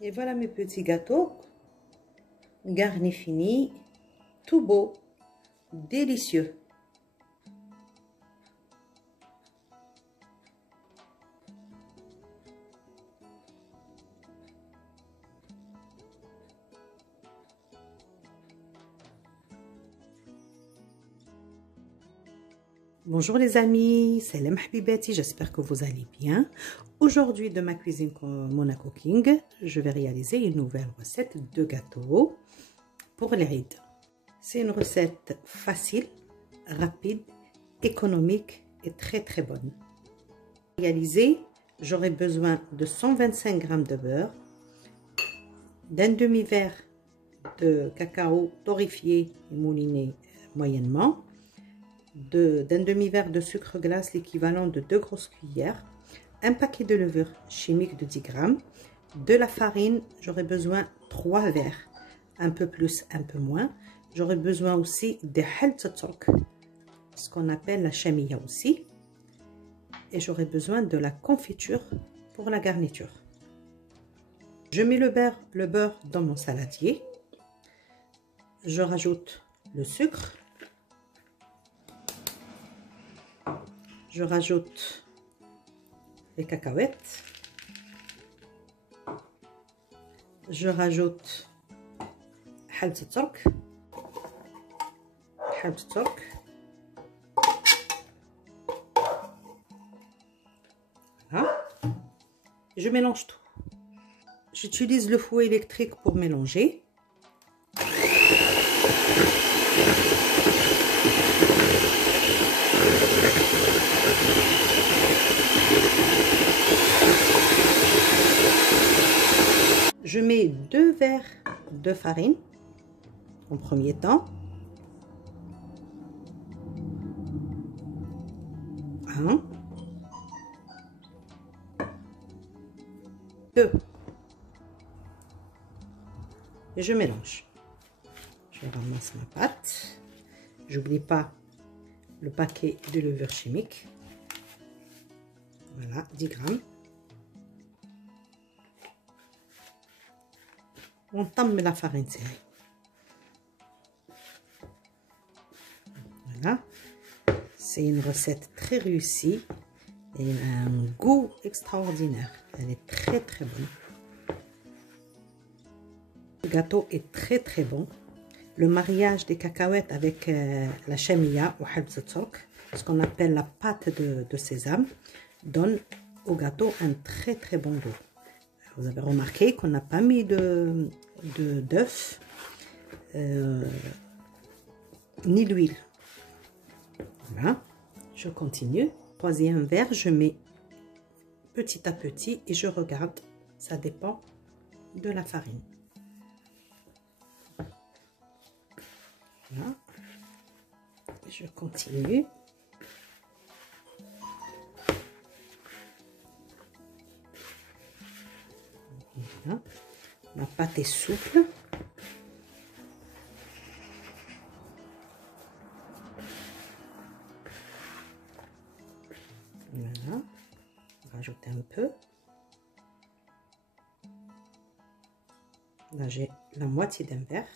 Et voilà mes petits gâteaux, garnis finis, tout beau, délicieux. Bonjour les amis, salam habibati, j'espère que vous allez bien. Aujourd'hui de ma cuisine Mona Cooking, je vais réaliser une nouvelle recette de gâteau pour l'Eid. C'est une recette facile, rapide, économique et très bonne. Pour réaliser, j'aurai besoin de 125 g de beurre, d'un demi-verre de cacao torréfié et mouliné moyennement, d'un demi-verre de sucre glace, l'équivalent de 2 grosses cuillères, un paquet de levure chimique de 10 g, de la farine, j'aurai besoin 3 verres, un peu plus, un peu moins. J'aurai besoin aussi de halta turk, ce qu'on appelle la chamiya aussi, et j'aurai besoin de la confiture pour la garniture. Je mets le beurre dans mon saladier, je rajoute le sucre, je rajoute les cacahuètes, je rajoute halta turk, voilà. Je mélange tout. J'utilise le fouet électrique pour mélanger. Je mets 2 verres de farine en premier temps. 1, 2. Et je mélange. Je ramasse ma pâte. J'oublie pas le paquet de levure chimique. Voilà, 10 g. On tame la farine serrée. Voilà. C'est une recette très réussie et un goût extraordinaire. Elle est très bonne. Le gâteau est très bon. Le mariage des cacahuètes avec la chamiya ou halta turk, ce qu'on appelle la pâte de sésame, donne au gâteau un très bon goût. Vous avez remarqué qu'on n'a pas mis d'œuf ni d'huile. Voilà, je continue. Troisième verre, je mets petit à petit et je regarde, ça dépend de la farine. Voilà, je continue. Voilà. Ma pâte est souple. Voilà, rajouter un peu. Là, j'ai la moitié d'un verre.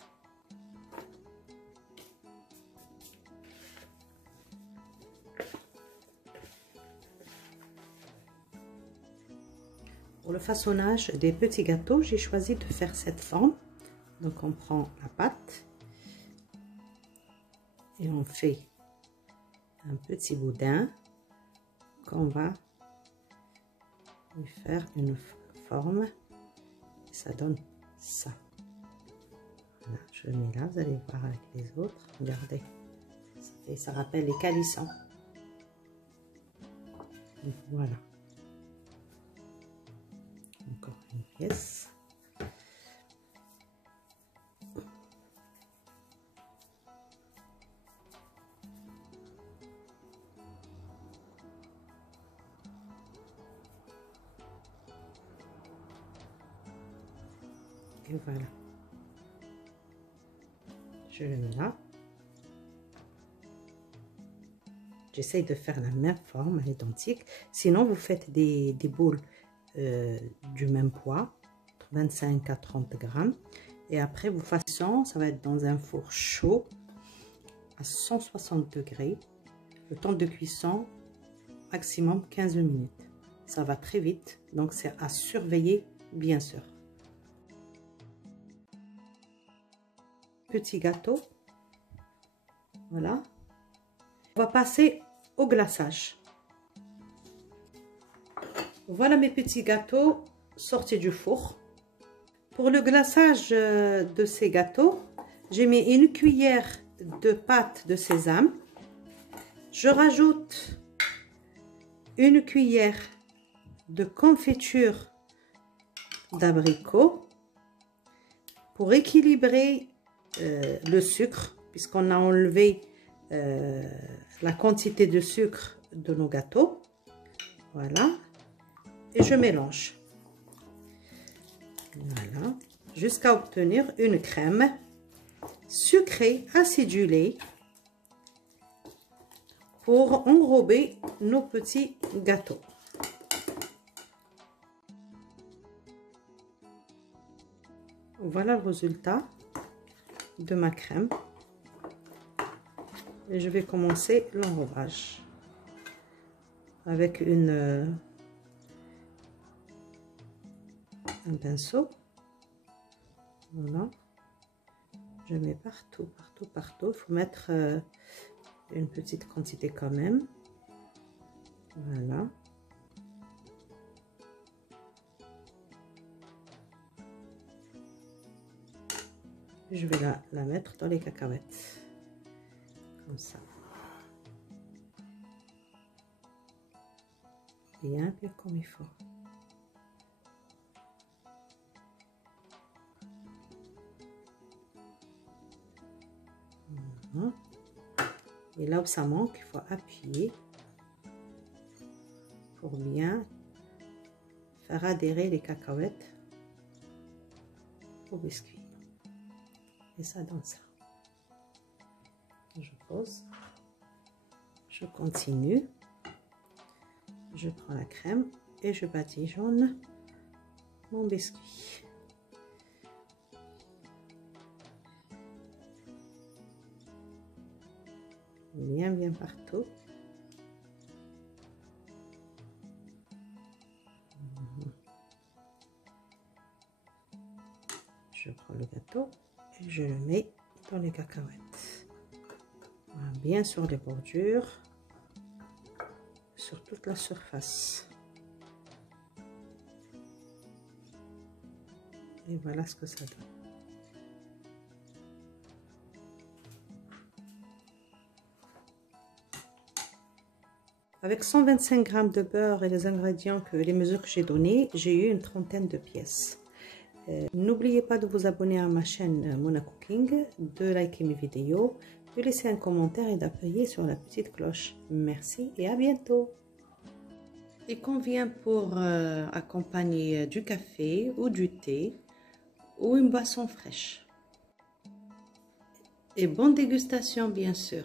Pour le façonnage des petits gâteaux, j'ai choisi de faire cette forme. Donc, on prend la pâte et on fait un petit boudin qu'on va lui faire une forme. Et ça donne ça. Voilà, je le mets là, vous allez voir avec les autres. Regardez, ça rappelle les calissons. Donc, voilà. Encore une pièce. Et voilà. Je le mets là. J'essaye de faire la même forme, identique. Sinon, vous faites des boules du même poids, 25 à 30 grammes. Et après, vous faites ça va être dans un four chaud à 160 degrés. Le temps de cuisson, maximum 15 minutes. Ça va très vite, donc c'est à surveiller, bien sûr. Petit gâteau. Voilà. On va passer au glaçage. Voilà mes petits gâteaux sortis du four. Pour le glaçage de ces gâteaux, j'ai mis une cuillère de pâte de sésame. Je rajoute une cuillère de confiture d'abricot pour équilibrer le sucre, puisqu'on a enlevé la quantité de sucre de nos gâteaux. Voilà. Et je mélange. Voilà. Jusqu'à obtenir une crème sucrée acidulée pour enrober nos petits gâteaux. Voilà le résultat de ma crème. Et je vais commencer l'enrobage avec un pinceau. Voilà. Je mets partout, partout, partout. Il faut mettre une petite quantité quand même. Voilà. Je vais la mettre dans les cacahuètes. Comme ça. Bien, bien comme il faut. Voilà. Et là où ça manque, il faut appuyer pour bien faire adhérer les cacahuètes au biscuit. Et ça donne ça. Je pose. Je continue. Je prends la crème et je badigeonne mon biscuit. Bien, bien partout. Je prends le gâteau et je le mets dans les cacahuètes. Voilà, bien sur les bordures, sur toute la surface. Et voilà ce que ça donne. Avec 125 g de beurre et les ingrédients les mesures que j'ai données, j'ai eu une trentaine de pièces. N'oubliez pas de vous abonner à ma chaîne Mona Cooking, de liker mes vidéos, de laisser un commentaire et d'appuyer sur la petite cloche. Merci et à bientôt. Il convient pour accompagner du café ou du thé ou une boisson fraîche. Et bonne dégustation bien sûr.